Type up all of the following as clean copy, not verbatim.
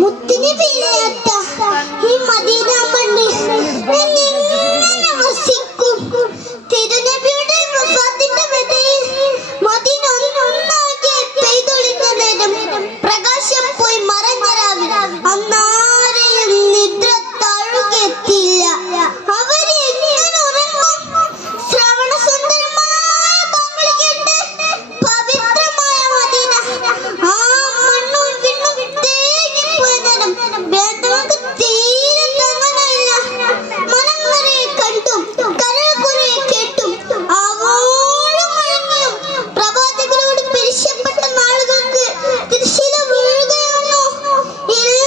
മുത്തിന് പിരിയാത്ത ഈ മദീന മണ്ണിൽ ഞാൻ എങ്ങനെ വസിക്കും? തിരുനബിയുടെ വഫാത്തിന്റെ വേളയിൽ മദീന ഒന്നാകെ പെയ്തൊഴിഞ്ഞ നേരം പ്രകാശം പോയി മറഞ്ഞ രാവിൽ അന്നാരെയും നിദ്ര താഴുകെത്തിയില്ല. അവര് എങ്ങനെ ഉറങ്ങും? ശ്രവണ സുന്ദരമായ ബാങ്കുകൾ കേട്ട് പവിത്രമായ മദീന ആ മണ്ണും വിണ്ണും തേങ്ങിപ്പോയ നേരം വേദനകൾക്ക് തീരെ താങ്ങാനായില്ല. മനം നിറയെ കണ്ടും കരൾ കുറെ കേട്ടും ആവോളം മുഴങ്ങിയും പ്രവാചകരോട് പിരിശപ്പെട്ട നാളുകൾക്ക് തിരശ്ശീല വീഴുകയാണോ? ഇല്ല,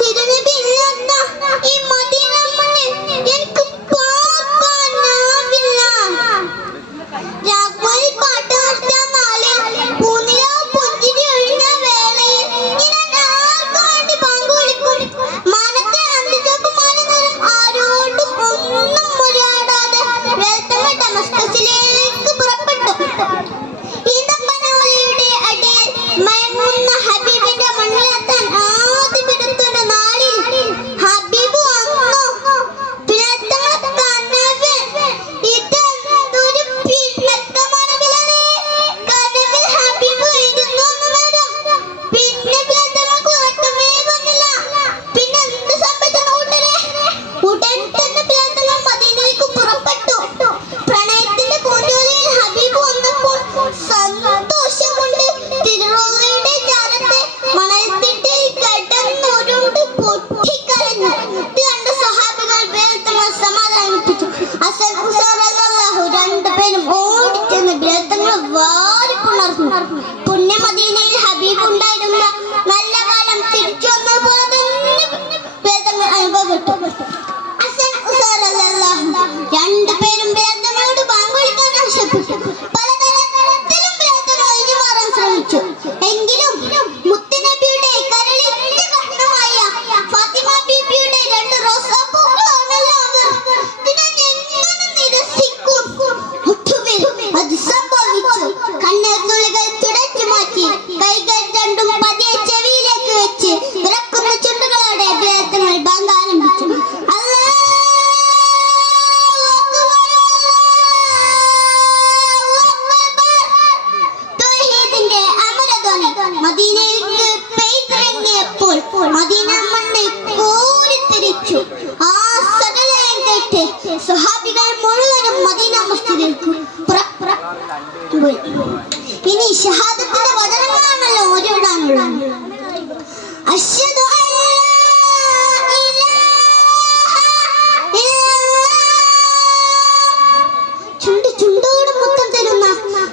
തിരുനബി ഇല്ലാത്ത ഈ മദീന മണ്ണിൽ എനിക്ക് പാർക്കാനാവില്ല. രാഗ്മയിൽ പാട്ട് നിർത്തിയ നാളിൽ പൂനിലാവ് പുഞ്ചിരി ഒഴിഞ്ഞ വേളയിൽ ഞാൻ ആർക്കു വേണ്ടി ബാങ്ക് വിളിക്കും? മാനത്തെ അന്തിചോപ്പുമായ നേരം ആരോടും ഒന്നും മുറിയാടാതെ വേൽത്തങ്ങൾ ഡമസ്കസിലേക്ക് പുറപ്പെട്ടു. ഈന്തപ്പനയോലയുടെ അടിയിൽ മയങ്ങുന്ന ഹബീബിന്റെ മണ്ണിലെത്താൻ ആദ്യമെടുത്തുന്ന നാളിൽ ഹബീബ് വന്നു. പിന്നത്തങ്ങളെ കനവിൽ ഇതെന്തൊരു പിന്നത്തമാണ് ബിലാലേ? കനവിൽ ഹബീബ് ഇരുന്നു നേരം പിന്നെ പിന്നത്തങ്ങൾക്ക് ഉറക്കമേ വന്നില്ല. പിന്നെ എന്ത് സംഭവിച്ചെന്ന് കൂട്ടരെ? ഉടൻ തന്നെ പിന്നത്തങ്ങൾ മദീനയിലേക്ക് പുറപ്പെട്ടു. പ്രണയത്തിന്റെ പൂഞ്ചോലയിൽ ഹബീബ് വന്നപ്പോൾ സന്തോഷമുണ്ട്. തിരുറോളയുടെ ചാരത്തെ മണൽത്തിട്ടിൽ കിടന്നുരുണ്ട് പൊട്ടിക്കരഞ്ഞു. ഇത് കണ്ട സ്വഹാബികൾ ബിലാൽ സമാധാനിപ്പിച്ചു. ഹസൻ ഹുസൈൻ റളിയല്ലാഹു രണ്ടുപേരും ഓടിച്ചെന്ന് ബിലാൽ വാരിപ്പുണർന്നു. പുണ്യ മദീനയിൽ ഹബീബ് ഉണ്ടായിരുന്ന നല്ല കാലം തിരിച്ചു വന്നതുപോലെ തന്നെ ബിലാൽ അനുഭവപ്പെട്ടു. ഹസൻ ഹുസൈൻ റളിയല്ലാഹു രണ്ടുപേരും ബിലാലിനോട് ബാങ്ക് വിളിക്കാൻ ആവശ്യപ്പെട്ടു. പലതരത്തിലും ബിലാൽ ഒഴിഞ്ഞു മാറാൻ ശ്രമിച്ചു. എങ്കിലും മുത്തുനബിയുടെ കരളിന്റെ കഷ്ണമായ ഫാത്തിമ ബീബിയുടെ രണ്ട് റോസാപ്പൂക്കളാണല്ലോ അവർ. ഇതിനെ എങ്ങനെ നിരസിക്കും? ഒടുവിൽ അത് സംഭവിച്ചു. കണ്ണീർത്തുള്ളികൾ തുടച്ചു മാറ്റി കൈകൾ രണ്ടും പതിയെ ചെവിയിലേക്ക് വെച്ച് വിറക്കുന്ന ചുണ്ടുകളോടെ ബിലാൽ ബാങ്ക് ആരംഭിച്ചു. മദീനയിലേക്ക് പെയ്തിറങ്ങിയപ്പോൾ മദീന മണ്ണ് കോരിത്തിരിച്ചു. ആ സകലയം കേട്ട് സ്വഹാബികൾ മുഴുവനും മദീന മസ്ജിദിലേക്ക് പോയി. ഇനി ഷഹാദത്തിന്റെ വചനങ്ങളാണല്ലോ ഓരോടാനുള്ളത്. അശ്ഹദു അൻ ലാ ഇലാഹ ഇല്ലല്ലാഹ്. ചുണ്ടോട് മുത്തം തരുന്ന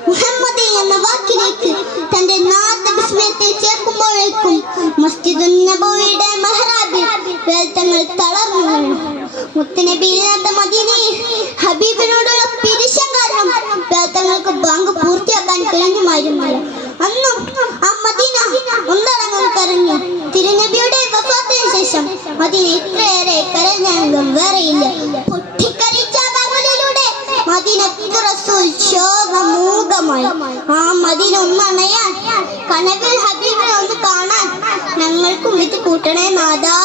മുഹമ്മദ് എന്ന വാക്കിലേക്ക് തന്റെ നാദവിസ്മയത്തെ ചേർക്കുമ്പോഴേക്കും മസ്ജിദുൻ നബവിയുടെ മെഹ്റാബിൽ വേൽത്തങ്ങൾ തളർന്നു വീണു. മുത്തുനബി ഇല്ലാത്ത മദീനയിൽ ഹബീബിനോടുള്ള പിരിശം കാരണം വേൽത്തങ്ങൾക്ക് ബാങ്ക് പൂർത്തിയാക്കാൻ കഴിഞ്ഞുമായിരുന്നില്ല. അന്നും ആ മദീന ഒന്നടങ്കം കരഞ്ഞു. തിരുനബിയുടെ വഫാത്തിന് ശേഷം മദീന ഇത്രയേറെ കരഞ്ഞ വേറെയില്ല. പൊട്ടിക്കരയിച്ച ബാങ്കുകളിലൂടെ മദീനത്ത് റസൂൽ ശോകമൂകമായി. ആ മദീന ഒന്നണയാൻ കനവിൽ ഹബീബിനെ ഒന്ന് കാണാൻ ഞങ്ങൾക്കും ഇത് കൂട്ടണേ നാദാ.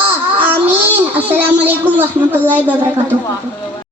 ആമീൻ. അസ്സലാമു അലൈക്കും വറഹ്മത്തുള്ളാഹി വബറകാതുഹു.